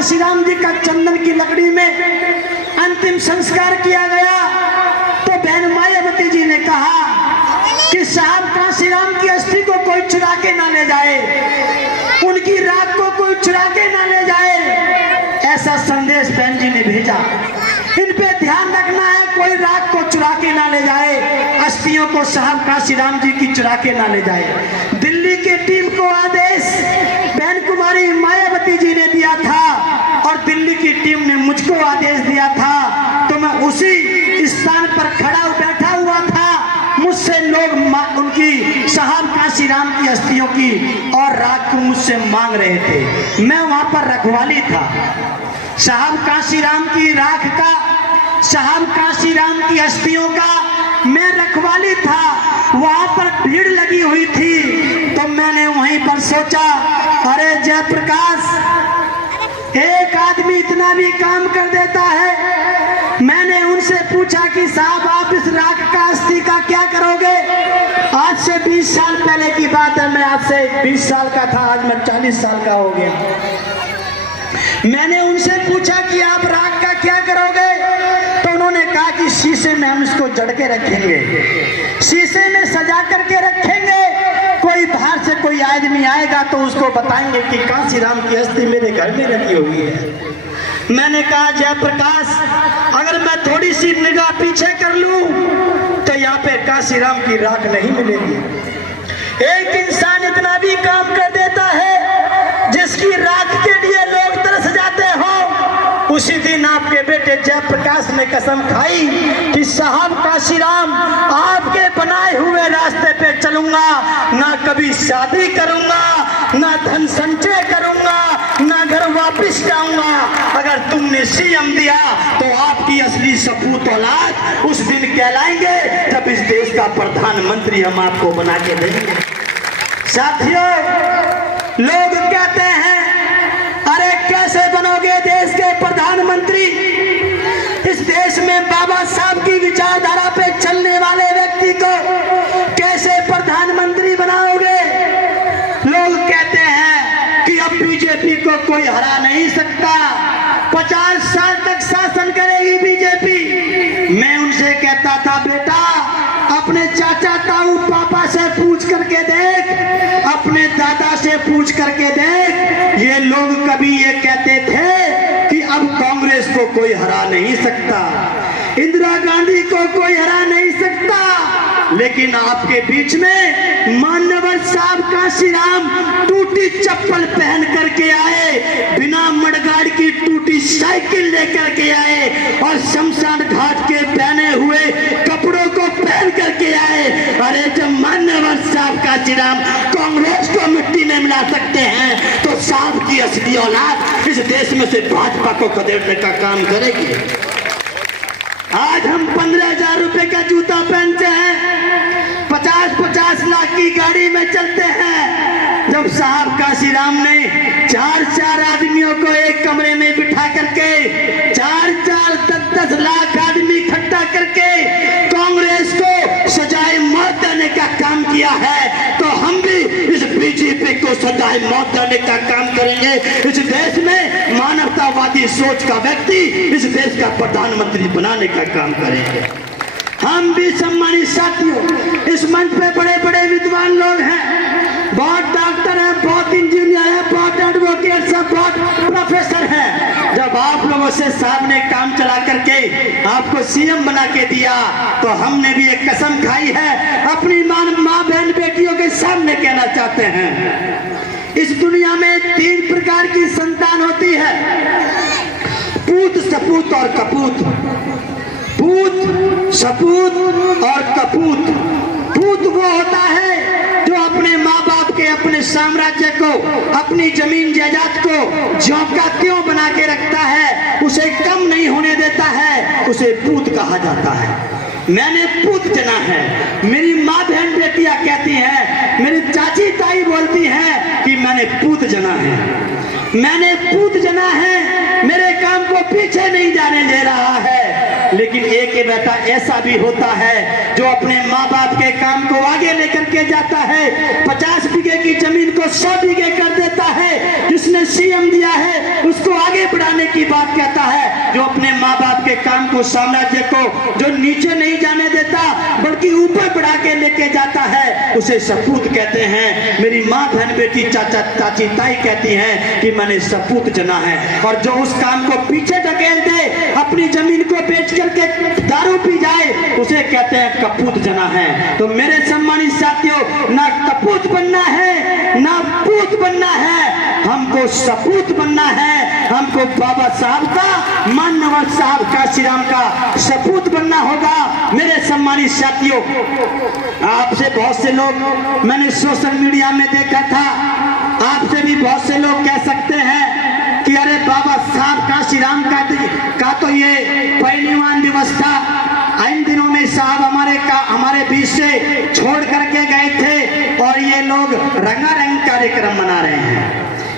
काशीराम जी का चंदन की लकड़ी में अंतिम संस्कार किया गया तो बहन मायावती जी ने कहा कि साहब काशीराम की अस्थि को कोई चुरा के ना ले जाए, उनकी राख को कोई चुरा के ना ले जाए, ऐसा संदेश बहन जी ने भेजा। इन पे ध्यान रखना है, कोई राख को चुरा के ना ले जाए, अस्थियों को साहब काशीराम जी की चुरा के ना ले जाए। दिल्ली की टीम को आदेश बहन कुमारी मायावती जी ने दिया था और दिल्ली की टीम ने मुझको आदेश दिया था, तो मैं उसी स्थान पर खड़ा बैठा हुआ था। मुझसे लोग उनकी साहब काशीराम की अस्थियों की और राख को मुझसे मांग रहे थे। मैं वहां पर रखवाली था। साहब काशीराम की राख का, साहब काशीराम की अस्थियों का मैं रखवाली था। वहां पर भीड़ लगी हुई थी तो मैंने वहीं पर सोचा, अरे जयप्रकाश, एक आदमी इतना भी काम कर देता है। मैंने उनसे पूछा कि साहब आप इस राख का अस्थि का क्या करोगे? आज से 20 साल पहले की बात है, मैं आज से 20 साल का था, आज मैं 40 साल का हो गया। मैंने उनसे पूछा कि आप राख का क्या करोगे? तो उन्होंने कहा कि शीशे में हम इसको जड़ के रखेंगे, शीशे में सजा करके रखेंगे। कोई बाहर से कोई आदमी आएगा तो उसको बताएंगे कि काशीराम की अस्थि मेरे घर में रखी हुई है। मैंने कहा जयप्रकाश, अगर मैं थोड़ी सी निगाह पीछे कर लूं तो यहाँ पे काशीराम की राख नहीं मिलेगी। एक इंसान इतना भी काम कर देता है जिसकी राख के लिए लोग तरस जाते हो। उसी दिन आपके बेटे जयप्रकाश ने कसम खाई कि साहब काशीराम, आपके बनाए हुए रास्ते पे चलूंगा, ना कभी शादी करूंगा, ना धन संचय करूंगा, ना घर वापिस जाऊंगा। अगर तुमने सीएम दिया तो आपकी असली सपूत औलाद उस दिन कहलाएंगे जब इस देश का प्रधानमंत्री हम आपको बना के देंगे। साथियों, लोग कहते हैं अरे कैसे बनोगे देश के प्रधानमंत्री? इस देश में बाबा साहब की विचारधारा पे चलने वाले व्यक्ति को कैसे प्रधानमंत्री बनाओगे? लोग कहते हैं कि अब बीजेपी को कोई हरा नहीं सकता, 50 साल तक शासन करेगी बीजेपी। मैं उनसे कहता था, बेटा अपने चाचा ताऊ पापा से पूछ करके देख, अपने दादा से पूछ करके देख, ये लोग कभी ये कहते थे कि अब कांग्रेस को कोई हरा नहीं सकता, इंदिरा गांधी को कोई हरा नहीं सकता। लेकिन आपके बीच में मान्यवर साहब काशीराम टूटी चप्पल पहन करके आए, बिना मडगाड़ की टूटी साइकिल लेकर के आए और शमशान घाट के पहने हुए कपड़ों को पहन करके आए। अरे जब मान्यवर साहब काशीराम कांग्रेस को मिट्टी में मिला सकते हैं तो साहब की असली औलाद इस देश में से भाजपा को खदेड़ने का काम करेगी। आज हम 15,000 रुपए का जूता पहनते हैं, 50-50 लाख की गाड़ी में चलते हैं। जब साहब काशीराम ने 4-4 आदमियों को एक कमरे में बिठा करके 4-4, 10-10 लाख आदमी इकट्ठा करके कांग्रेस को सजाए मौत देने का काम किया है, तो हम भी इस बीजेपी को सजाए मौत देने का काम करेंगे। इस देश में मानवतावादी सोच का व्यक्ति इस देश का प्रधानमंत्री बनाने का काम करेंगे। हम भी सम्मानित साथियों, इस मंच पे बड़े बड़े विद्वान लोग हैं, बहुत डॉक्टर हैं, बहुत इंजीनियर हैं, बहुत एडवोकेट हैं, बहुत प्रोफेसर हैं। जब आप लोगों से साहब ने काम चला करके आपको सीएम बना के दिया तो हमने भी एक कसम खाई है, अपनी माँ बहन बेटियों के सामने कहना चाहते हैं, इस दुनिया में 3 प्रकार की संतान होती है, पूत, सपूत और कपूत। पूत, सपूत और कपूत। पूत वो होता है जो अपने माँ बाप के, अपने साम्राज्य को, अपनी जमीन जायदाद को ज्यों का त्यों बना के रखता है, उसे कम नहीं होने देता है, उसे पूत कहा जाता है। मैंने पूत जना है। मेरी माँ बहन बेटियां कहती हैं, मेरी चाची ताई बोलती हैं कि मैंने पूत जना है, मैंने पूत जना है, मेरे काम को पीछे नहीं जाने दे रहा है। लेकिन एक ही बेटा ऐसा भी होता है जो अपने माँ बाप के काम को आगे लेकर के जाता है, 50 बीघे की जमीन को 100 बीघे कर देता है, जिसने सीएम दिया है उसको आगे बढ़ाने की बात कहता है, जो अपने माँ बाप के काम को, साम्राज्य को जो नीचे नहीं जाने देता बल्कि ऊपर बढ़ा के लेके जाता है, उसे सपूत कहते हैं। मेरी माँ, बहन, बेटी, चाचा, चाची, ताई कहती हैं कि मैंने सपूत जना है। और जो उस काम को पीछे ढकेल दे, अपनी जमीन को बेच करके दारू पी जाए, उसे कहते हैं कपूत जना है। तो मेरे सम्मानित साथियों, ना कपूत बनना है ना पूत बनना है, हमको सपूत बनना है। हमको बाबा साहब का, मान्यवर साहब काशीराम का सपूत बनना होगा। मेरे सम्मानित साथियों, आपसे बहुत से लोग मैंने सोशल मीडिया में देखा था, आपसे भी बहुत से लोग कह सकते हैं कि अरे बाबा साहब काशीराम का तो ये परिनिर्वाण दिवस था, इन दिनों में साहब हमारे बीच से छोड़ करके गए थे और ये लोग रंगारंग कार्यक्रम मना रहे हैं,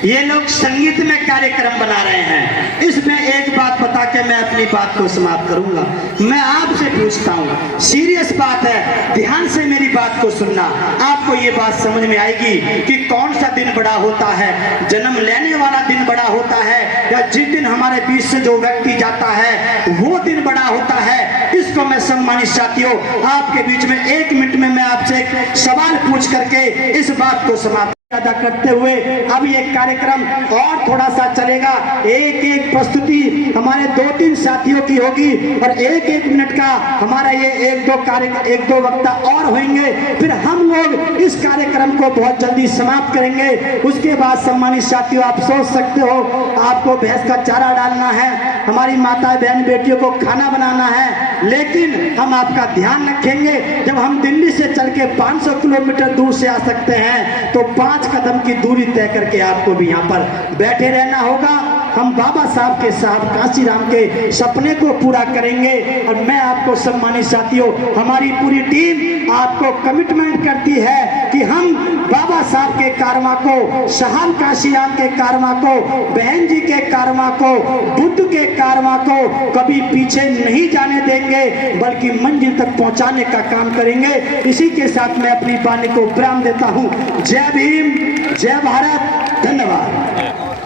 ये लोग संगीत में कार्यक्रम बना रहे हैं। इसमें एक बात बता के मैं अपनी बात को समाप्त करूंगा। मैं आपसे पूछता हूँ, सीरियस बात है, ध्यान से मेरी बात को सुनना, आपको ये बात समझ में आएगी कि कौन सा दिन बड़ा होता है, जन्म लेने वाला दिन बड़ा होता है या जिस दिन हमारे बीच से जो व्यक्ति जाता है वो दिन बड़ा होता है। इसको मैं सम्मानित साथियों आपके बीच में 1 मिनट में मैं आपसे एक सवाल पूछ करके इस बात को समाप्त अदा करते हुए, अब ये कार्यक्रम और थोड़ा सा चलेगा। एक प्रस्तुति हमारे 2-3 साथियों की होगी और 1-1 मिनट का हमारा ये एक दो वक्ता और होंगे, फिर हम लोग इस कार्यक्रम को बहुत जल्दी समाप्त करेंगे। उसके बाद सम्मानित साथियों, आप सोच सकते हो आपको भैंस का चारा डालना है, हमारी माता बहन बेटियों को खाना बनाना है, लेकिन हम आपका ध्यान रखेंगे। जब हम दिल्ली से चल के 500 किलोमीटर दूर से आ सकते हैं तो 5 कदम की दूरी तय करके आपको भी यहाँ पर बैठे रहना होगा। हम बाबा साहब के, साहब काशीराम के सपने को पूरा करेंगे। और मैं आपको सम्मानित साथियों, हमारी पूरी टीम आपको कमिटमेंट करती है कि हम बाबा साहब के कारवां को, साहब काशीराम के कारवां को, बहन जी के कारवां को, बुद्ध के कारवां को कभी पीछे नहीं जाने देंगे, बल्कि मंजिल तक पहुंचाने का काम करेंगे। इसी के साथ मैं अपनी वाणी को विराम देता हूं। जय भीम, जय भारत, धन्यवाद।